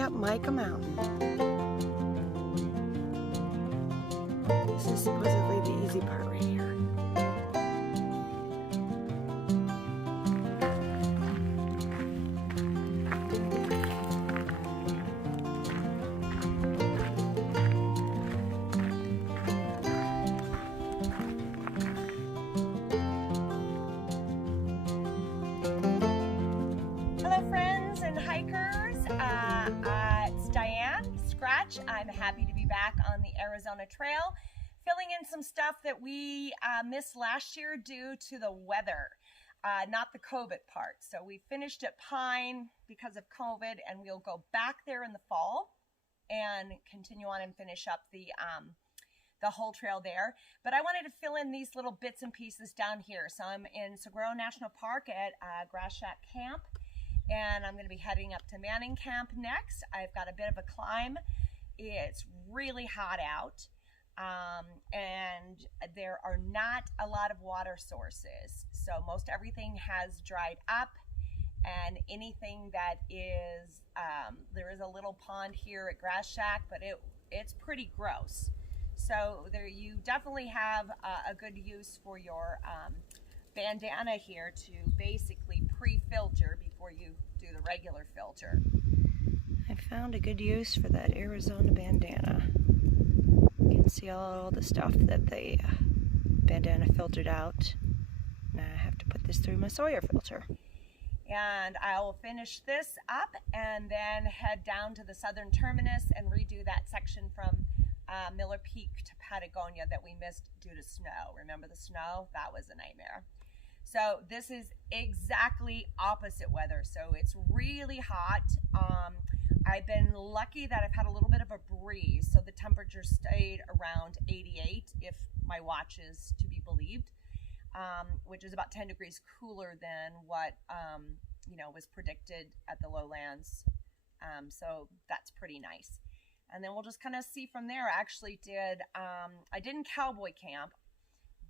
up Mica Mountain. This is supposedly the easy part right here. I'm happy to be back on the Arizona Trail, filling in some stuff that we missed last year due to the weather, not the COVID part. So we finished at Pine because of COVID, and we'll go back there in the fall and continue on and finish up the whole trail there. But I wanted to fill in these little bits and pieces down here. So I'm in Saguaro National Park at Grass Shack Camp, and I'm going to be heading up to Manning Camp next. I've got a bit of a climb. It's really hot out, and there are not a lot of water sources. So most everything has dried up, and anything that is, there is a little pond here at Grass Shack, but it's pretty gross. So there, you definitely have a good use for your bandana here to basically pre-filter before you do the regular filter. I found a good use for that Arizona bandana. You can see all the stuff that the bandana filtered out. Now I have to put this through my Sawyer filter. And I will finish this up and then head down to the southern terminus and redo that section from Miller Peak to Patagonia that we missed due to snow. Remember the snow? That was a nightmare. So this is exactly opposite weather. So it's really hot. I've been lucky that I've had a little bit of a breeze, so the temperature stayed around 88 if my watch is to be believed, which is about 10 degrees cooler than what was predicted at the lowlands. So that's pretty nice. And then we'll just kind of see from there. I actually I didn't cowboy camp,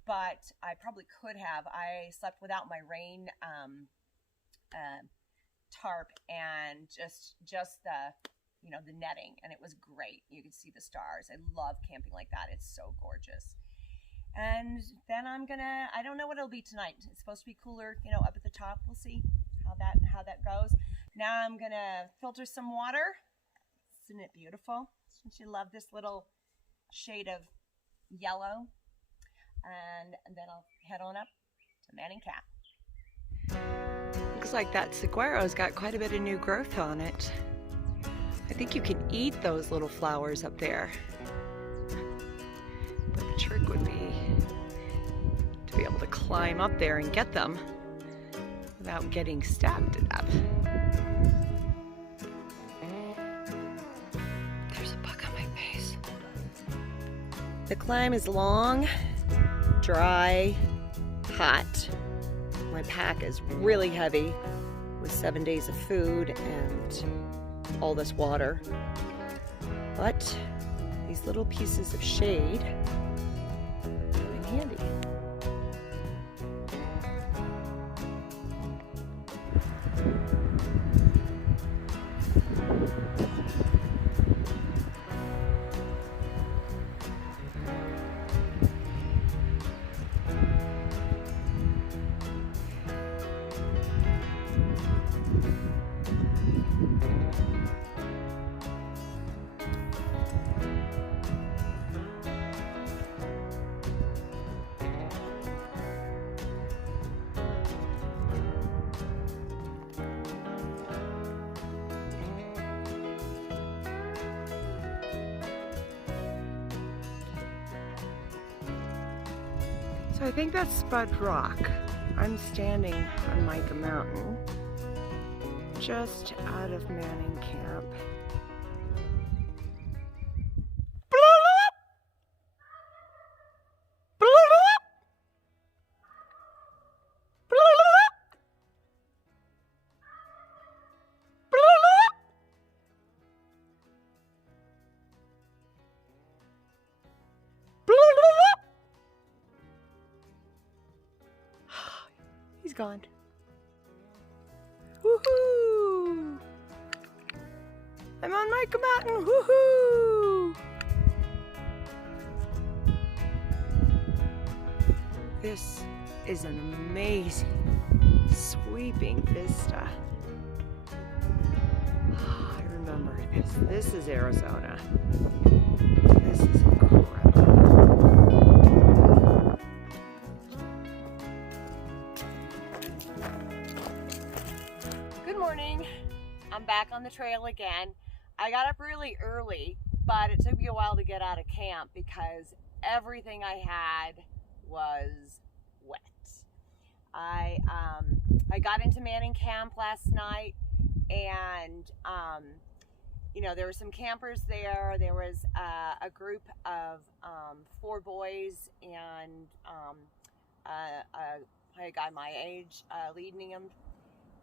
but I probably could have. I slept without my rain tarp and just the netting, and it was great. You could see the stars. I love camping like that. It's so gorgeous. And then I don't know what it'll be tonight. It's supposed to be cooler, up at the top. We'll see how that goes. Now I'm gonna filter some water. Isn't it beautiful? Don't you love this little shade of yellow? And then I'll head on up to Manning Camp. Looks like that saguaro's got quite a bit of new growth on it. I think you can eat those little flowers up there. But the trick would be to be able to climb up there and get them without getting stabbed to death. There's a bug on my face. The climb is long, dry, hot. My pack is really heavy with 7 days of food and all this water. But these little pieces of shade come in handy. So I think that's Spud Rock. I'm standing on Mica Mountain, just out of Manning Camp. He's gone. Woohoo! I'm on Mica Mountain, woohoo! This is an amazing, sweeping vista. Oh, I remember this. This is Arizona. This is incredible. Good morning. I'm back on the trail again. I got up really early, but it took me a while to get out of camp because everything I had was wet. I got into Manning Camp last night, and you know, there were some campers there. There was a group of 4 boys and a guy my age leading them,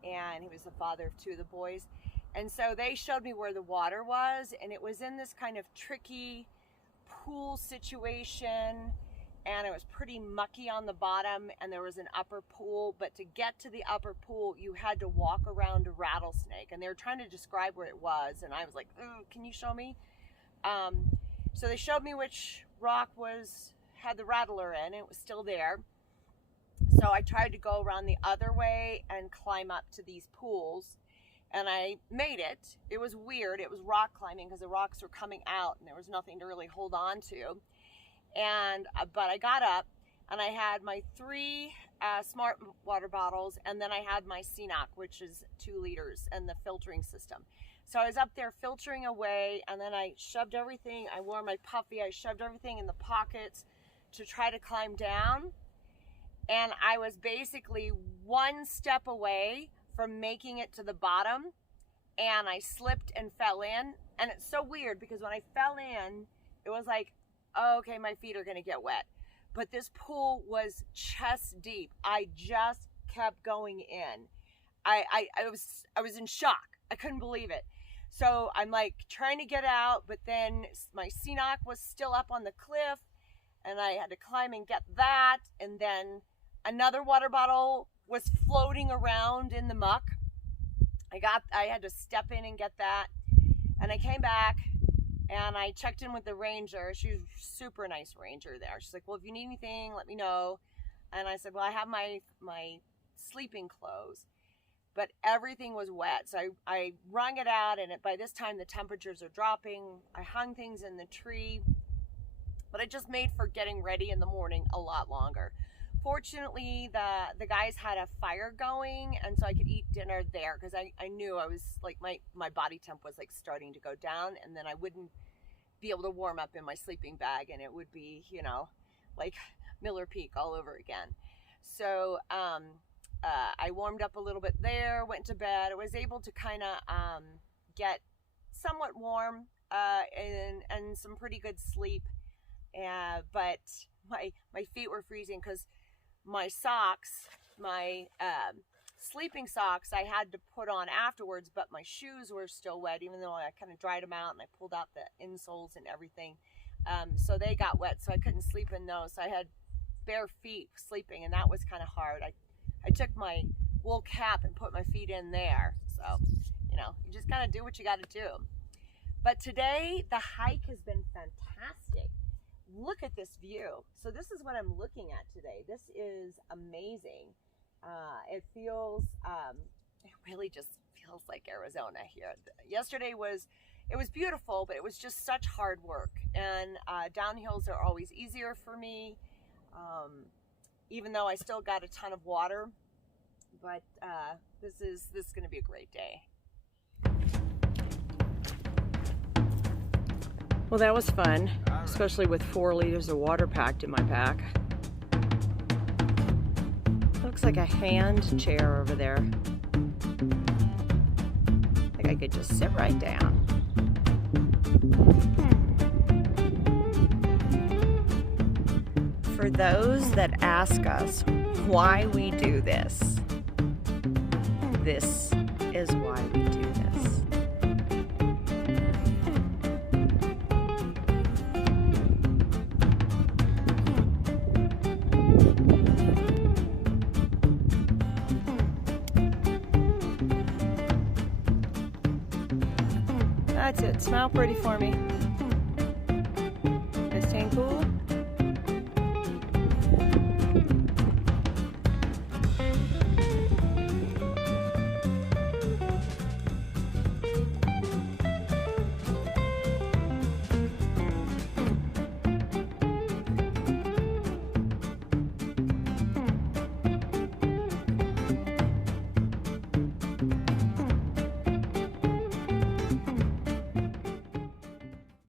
and he was the father of 2 of the boys. And so they showed me where the water was, and it was in this kind of tricky pool situation, and it was pretty mucky on the bottom, and there was an upper pool, but to get to the upper pool, you had to walk around a rattlesnake, and they were trying to describe where it was, and I was like, ooh, can you show me? So they showed me which rock had the rattler in, and it was still there. So I tried to go around the other way and climb up to these pools, and I made it. It was weird. It was rock climbing because the rocks were coming out and there was nothing to really hold on to. But I got up, and I had my 3 smart water bottles, and then I had my CNOC, which is 2 liters, and the filtering system. So I was up there filtering away, and then I shoved everything. I wore my puffy. I shoved everything in the pockets to try to climb down. And I was basically 1 step away from making it to the bottom, and I slipped and fell in. And it's so weird because when I fell in, it was like, oh, okay, my feet are gonna get wet. But this pool was chest deep. I just kept going in. I was in shock. I couldn't believe it. So I'm like trying to get out, but then my CNOC was still up on the cliff, and I had to climb and get that, and then another water bottle was floating around in the muck. I had to step in and get that, and I came back and I checked in with the ranger. She was a super nice ranger there. She's like, well, if you need anything, let me know. And I said, well, I have my sleeping clothes, but everything was wet. So I wrung it out, and by this time the temperatures are dropping. I hung things in the tree, but it just made for getting ready in the morning a lot longer. Fortunately, the guys had a fire going, and so I could eat dinner there because I knew I was like, my body temp was like starting to go down, and then I wouldn't be able to warm up in my sleeping bag, and it would be, you know, like Miller Peak all over again. So I warmed up a little bit there, went to bed. I was able to kind of get somewhat warm and some pretty good sleep, but my feet were freezing because my socks, my sleeping socks, I had to put on afterwards, but my shoes were still wet, even though I kind of dried them out and I pulled out the insoles and everything. So they got wet, so I couldn't sleep in those. So I had bare feet sleeping, and that was kind of hard. I took my wool cap and put my feet in there. So, you know, you just kind of do what you got to do. But today, the hike has been fantastic. Look at this view. So this is what I'm looking at today. This is amazing. It really just feels like Arizona here. Yesterday it was beautiful, but it was just such hard work. And downhills are always easier for me, even though I still got a ton of water. But this is going to be a great day. Well, that was fun, especially with 4 liters of water packed in my pack. Looks like a hand chair over there. I think I could just sit right down. For those that ask us why we do this, this is why we do this. That's it. Smile pretty for me. Guys staying cool?